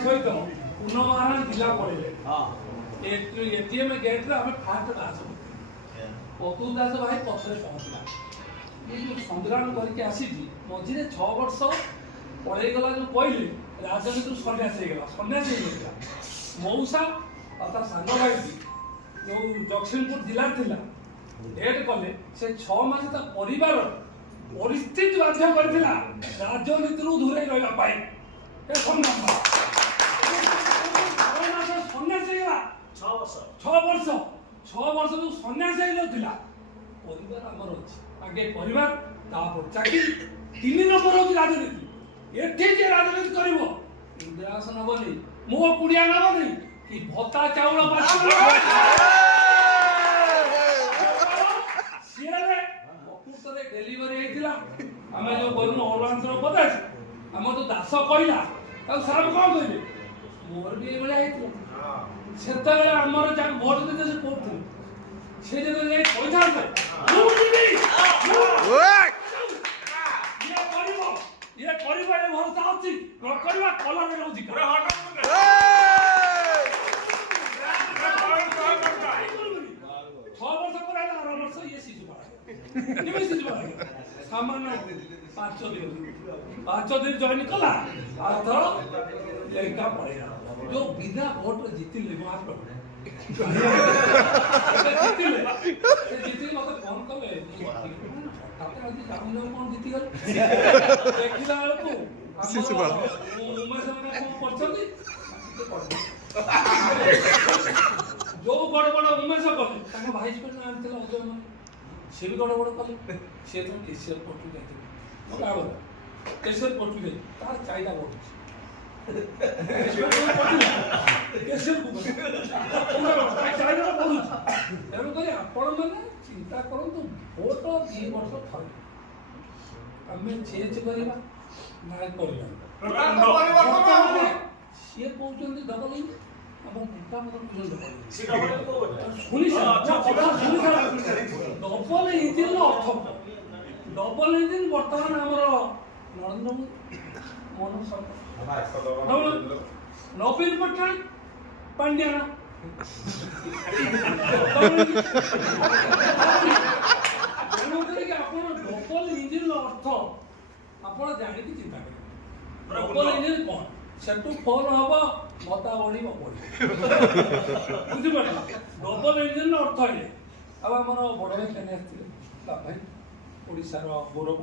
सहित पूर्ण महाराज जिला पड़े एटीएम गेट रे हमें फास्ट दास अतुल दास भाई पछरे पहुंचला ये जो संग्राम करके आसी मझे 6 वर्ष पढ़े गला जो कहले राजनीति सन्यास हो मौसा और सांग भाई जो जगतसिंहपुर जिला थिला डेट कले से 6 मास परिवार परिस्थिति बाध्य करथिला राजनीति दूरे रहा पाई ए संग्राम छह वर्ष जो सन्यास होता परिवार आमर अच्छे आगे परिवार तापर चाकरी 3 नंबर हो राजनीति एठे राजनीति कर इंदिरासन नबनी मो कुड़िया नबनी कि भत्ता चाउल प्रकृत डेलीवरी होता आम जो गलु अरुणाचल प्रदेश आम जो दास कहला सार कौन कहले मोर भी ये सेतबे हमर जाक वोट देते से कोथु से जे जे पैसा दे ये करिबो ये भरोसा अछि न करबा कलर रे होछि पूरा हट छ वर्ष पर आला 8 वर्ष ये सिजु पड़ा निमे सिजु पड़ा सामान्य 5 दिन जॉइन कला आ तो लेका पड़ेगा जो बिना वोट जीती ले मार पर जीती मत फोन करे ताते आज जामुन कोन जीती गल देखिला को सिसु बड़ा उमेश ने को करछथि जो बड़ बड़ उमेश कले ताका भाई स्पीड आनथिला अजय से भी बड़ बड़ कले से तो केसीआर पटु जाते बराबर केसीआर पटु जाते तार चाहिदा बहुत चिंता करूँ भोट 2 वर्ष थे आम चेंज करवा सी कहते डबल इंज डबल इंजिन अर्थ डबल इंजिन बर्तमान आम नरेंद्र मोदी मन नवीन पट्टनायक पांड्याना डबल इंजिन अर्थ आप जानी चिंता करें डबल इंजिन कौन से फोन हम मता बढ़ बुझिपार डबल इंजिन अर्थ है अब आम बड़ भाई कहने आसते भाई ओडार गौरव